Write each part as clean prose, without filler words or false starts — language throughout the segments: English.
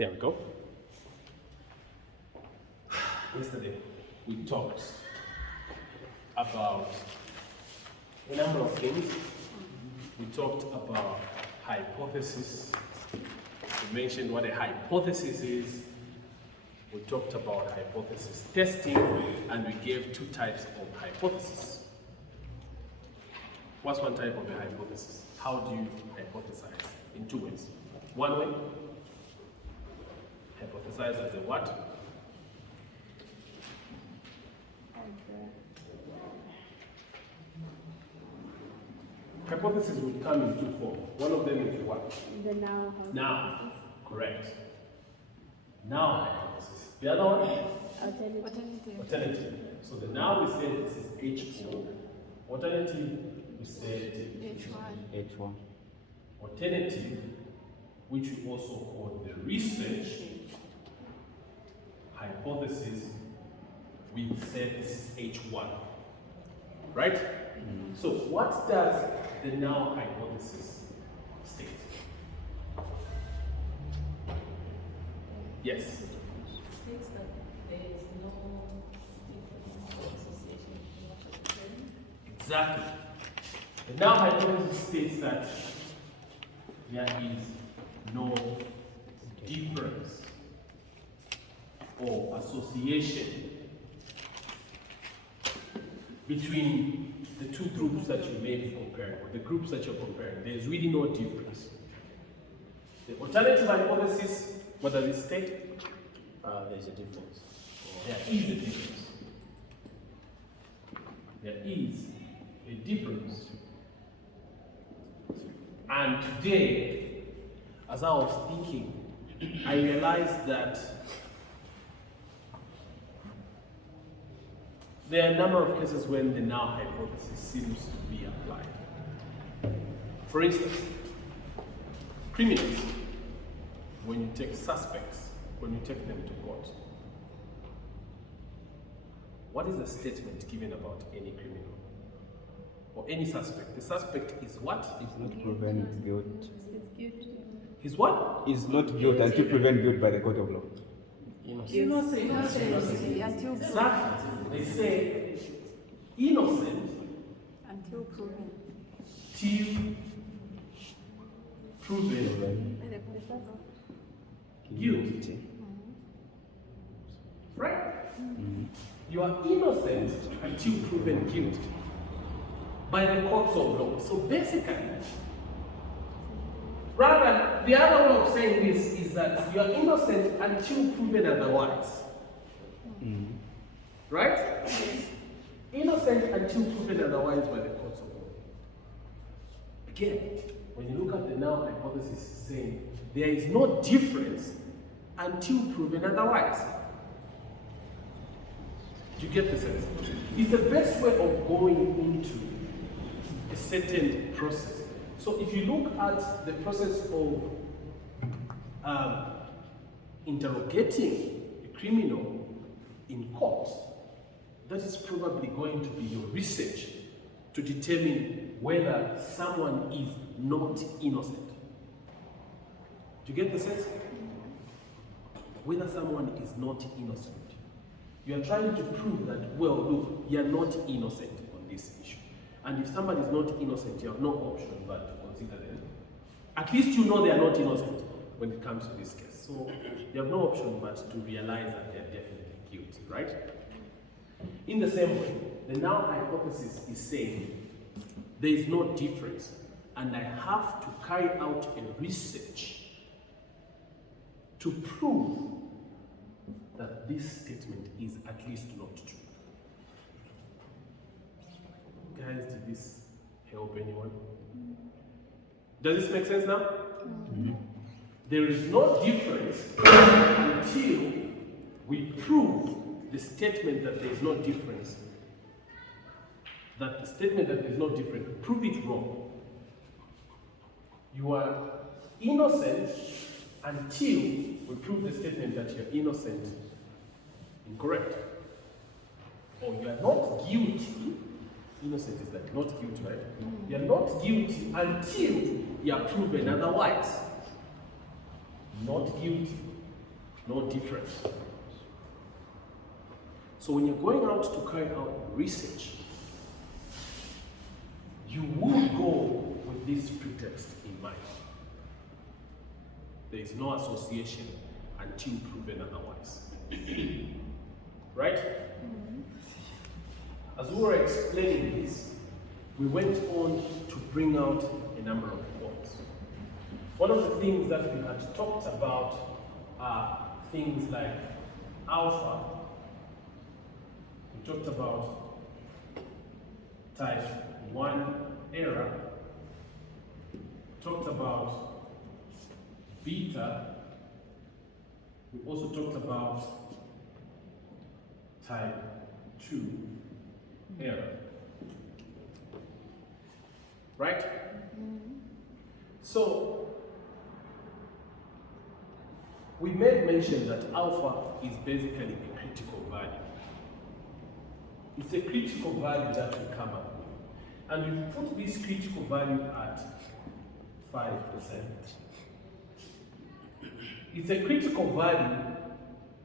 There we go. Yesterday, we talked about a number of things. We talked about hypothesis. We mentioned what a hypothesis is. We talked about hypothesis testing, and we gave two types of hypothesis. What's one type of a hypothesis? How do you hypothesize? In two ways. One way, hypothesize as a what? Hypothesis would come in two forms. One of them is what? The now. Now, correct. Now hypothesis. The other one? Alternative. So the now we said this is H2. Alternative, we said H1. Alternative, which we also call the research hypothesis, we said this is H1. Right? So what does the now hypothesis state? Yes. States that there is no difference association between. Exactly. The now hypothesis states that there is no difference or association between the two groups that you may be comparing, or the groups that you're comparing. There's really no difference. The alternative hypothesis, what does it state? There's a difference. There is a difference. There is a difference. And today, as I was thinking, I realized that there are a number of cases when the now hypothesis seems to be applied. For instance, criminals, when you take suspects, when you take them to court, what is the statement given about any criminal or any suspect? The suspect is what? It's not proven guilt. It's guilty. He's what? Is not guilt until proven guilt by the court of law. Innocent. Until Exactly. They say innocent until proven. till proven guilty. Right? You are innocent until proven guilty by the courts of law. So basically, rather, the other way of saying this is that you are innocent until proven otherwise. Right? Innocent until proven otherwise by the courts of law. Again, when you look at the now hypothesis, it's saying there is no difference until proven otherwise. Do you get the sense? It's the best way of going into a certain process. So if you look at the process of interrogating a criminal in court, that is probably going to be your research to determine whether someone is not innocent. Do you get the sense? Whether someone is not innocent. You are trying to prove that, well, look, you are not innocent on this issue. And if somebody is not innocent, you have no option but to consider them. At least you know they are not innocent when it comes to this case. So you have no option but to realize that they are definitely guilty, right? In the same way, the now hypothesis is saying there is no difference, and I have to carry out a research to prove that this statement is at least not true. Guys, did this help anyone? Does this make sense now? There is no difference until we prove the statement that there is no difference. That the statement that there is no difference, prove it wrong. You are innocent until we prove the statement that you're innocent incorrect. Or you are not guilty. Innocent is that, not guilty, right? You are not guilty until you are proven otherwise. Not guilty no difference. So when you're going out to carry out research, you would go with this pretext in mind. There is no association until proven otherwise. Right? As we were explaining this, we went on to bring out a number of points. One of the things that we had talked about are things like alpha. We talked about type 1 error. Talked about beta. We also talked about type 2 error. Right? So, we made mention that alpha is basically a critical value. It's a critical value that we come up with. And we put this critical value at 5%. It's a critical value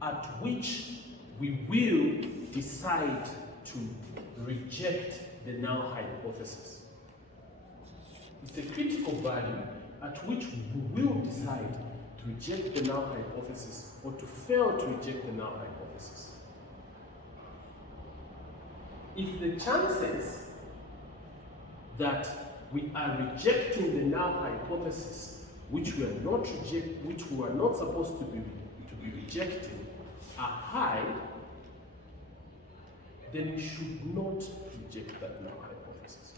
at which we will decide to reject the null hypothesis. It's a critical value at which we will decide to reject the null hypothesis or to fail to reject the null hypothesis. If the chances that we are rejecting the null hypothesis, which we are not supposed to be rejecting, are high, then we should not reject that null hypothesis.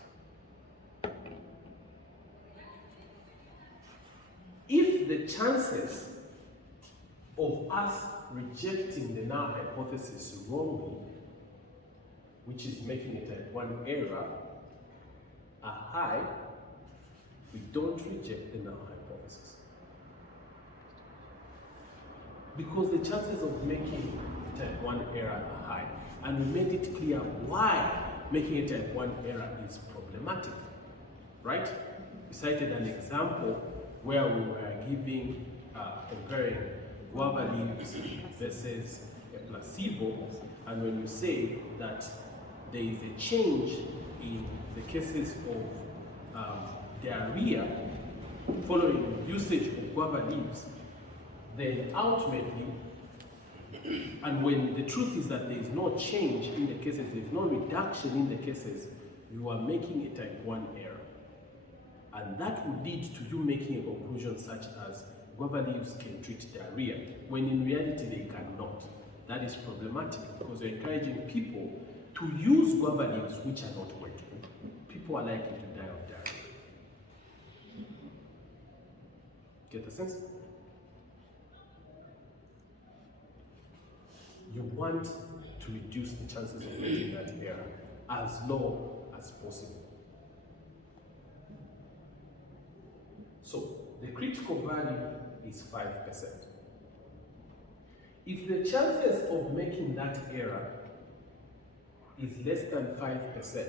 If the chances of us rejecting the null hypothesis wrongly, which is making it a 1 error, are high, we don't reject the null hypothesis. Because the chances of making it a 1 error are high. And we made it clear why making it a 1 error is problematic. Right? We cited an example where we were comparing guava leaves versus a placebo, and when you say that there is a change in the cases of diarrhea following usage of guava leaves, then ultimately, and when the truth is that there is no change in the cases, there is no reduction in the cases, you are making a type 1 error. And that would lead to you making a conclusion such as guava leaves can treat diarrhea, when in reality they cannot. That is problematic because you're encouraging people to use guava leaves which are not working. People are likely to die of diarrhea. Get the sense? You want to reduce the chances of making that error as low as possible. So, the critical value is 5%. If the chances of making that error is less than 5%,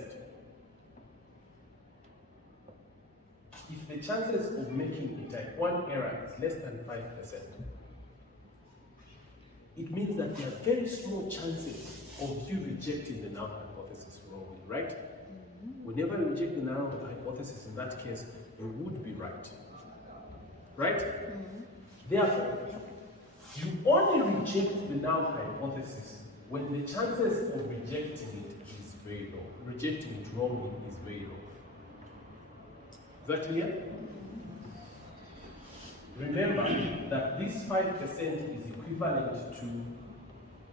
if the chances of making a type 1 error is less than 5%, it means that there are very small chances of you rejecting the null hypothesis wrongly, right? Whenever you reject the null hypothesis, in that case, you would be right. Right? Therefore, you only reject the null hypothesis when the chances of rejecting it is very low. Rejecting it wrongly is very low. Is that clear? Remember that this 5% is equivalent to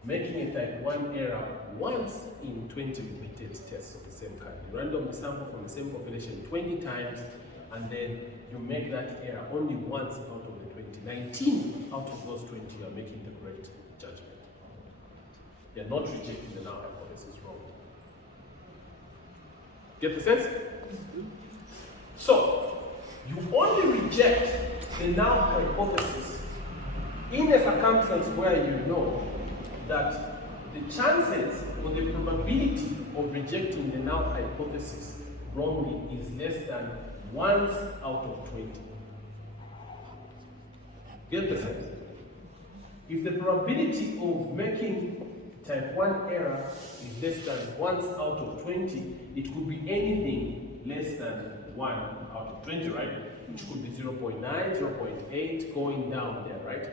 making a type 1 error once in 20 repeated tests of the same kind. You randomly sample from the same population 20 times, and then you make that error only once out of the 20. 19 out of those 20 you are making the correct judgment. You are not rejecting the null hypothesis wrong. Get the sense? So, you only reject the null hypothesis in a circumstance where you know that the chances or the probability of rejecting the null hypothesis wrongly is less than once out of 20. Get the sense? If the probability of making type 1 error is less than 1 out of 20, it could be anything less than 1 out of 20, right? Which could be 0.9, 0.8, going down there, right?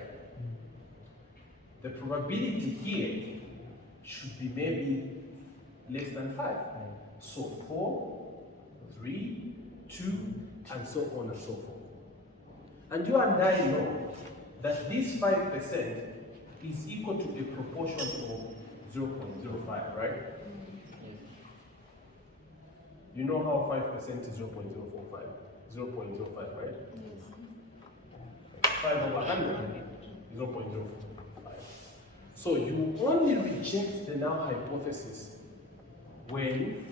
The probability here should be maybe less than 5. So 4, 3, 2, and so on and so forth. And you and I know that this 5% is equal to a proportion of 0.05, right? You know how 5% is 0.045? 0.05, right? Yes. 5 over 100 is 0.05. So you only reject the null hypothesis when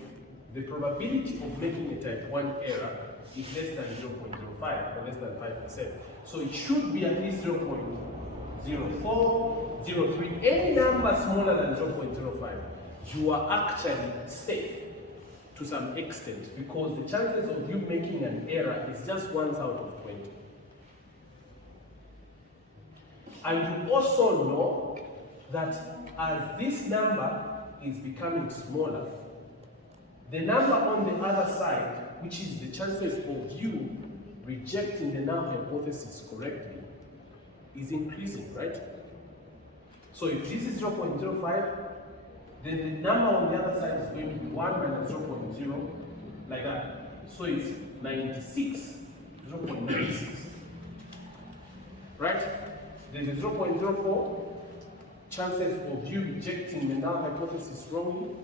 the probability of making a type 1 error is less than 0.05 or less than 5%. So it should be at least 0.04, 03, any number smaller than 0.05. You are actually safe to some extent because the chances of you making an error is just 1 out of 20. And you also know that as this number is becoming smaller, the number on the other side, which is the chances of you rejecting the null hypothesis correctly, is increasing, right? So if this is 0.05, then the number on the other side is going to be 1 minus 0.0, like that. So it's 96, 0.96, right? There's a 0.04 chances of you rejecting the null hypothesis wrongly.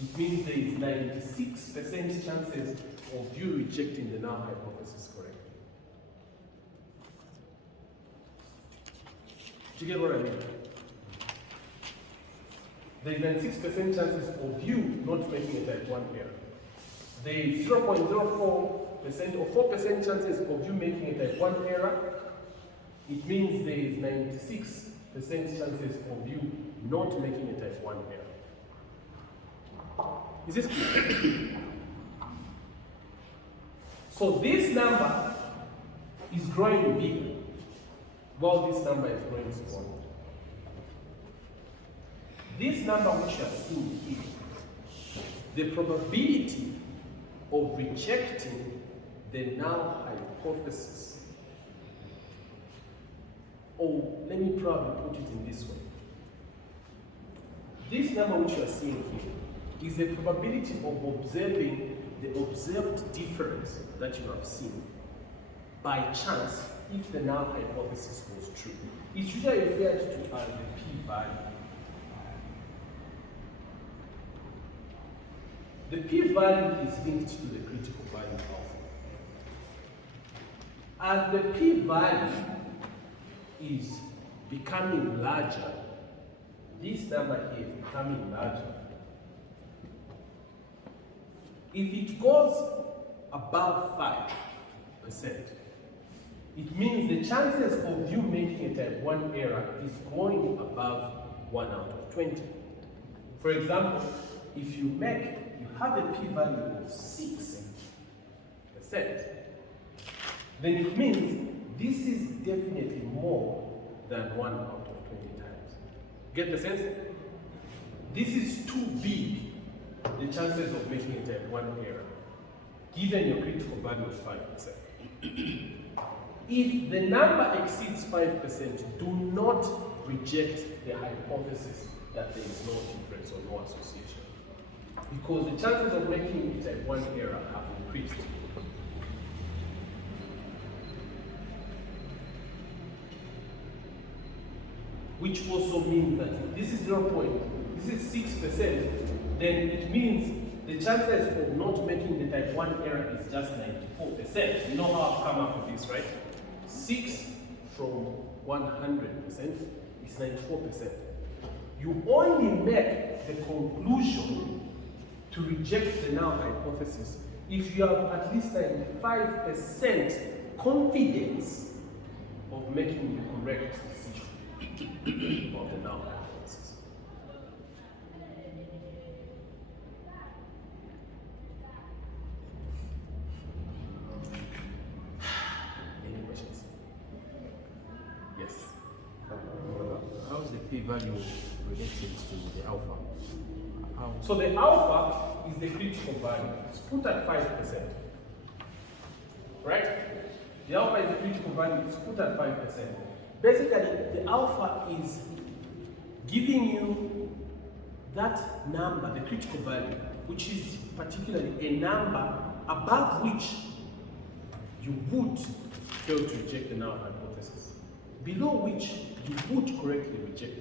It means there is 96% chances of you rejecting the null hypothesis correctly. Do you get what I mean? There is 96% chances of you not making a type 1 error. There is 0.04% or 4% chances of you making a type 1 error. It means there is 96% chances of you not making a type 1 error. Is this clear? So this number is growing big, while this number is growing small. This number which you are seeing here, the probability of rejecting the null hypothesis, or let me probably put it in this way. This number which you are seeing here is the probability of observing the observed difference that you have seen by chance if the null hypothesis was true. It's usually referred to as the p-value. The p-value is linked to the critical value alpha. As the p-value is becoming larger, this number here is becoming larger. If it goes above 5%, it means the chances of you making a type 1 error is going above 1 out of 20. For example, if you have a p-value of 6%, then it means this is definitely more than 1 out of 20 times. Get the sense? This is too big, the chances of making a type 1 error, given your critical value of 5%. If the number exceeds 5%, do not reject the hypothesis that there is no difference or no association, because the chances of making a type 1 error have increased. Which also means that if this is 6%, then it means the chances of not making the type 1 error is just 94%. You know how I've come up with this, right? 6 from 100% is 94%. You only make the conclusion to reject the null hypothesis if you have at least 95% confidence of making the correct decision about the null hypothesis. Any questions? Yes. p-value related to the alpha? How? So the alpha is the critical value. It's put at 5%. Right? The alpha is the critical value. It's put at 5%. Basically, the alpha is giving you that number, the critical value, which is particularly a number above which you would fail to reject the null hypothesis, below which you would correctly reject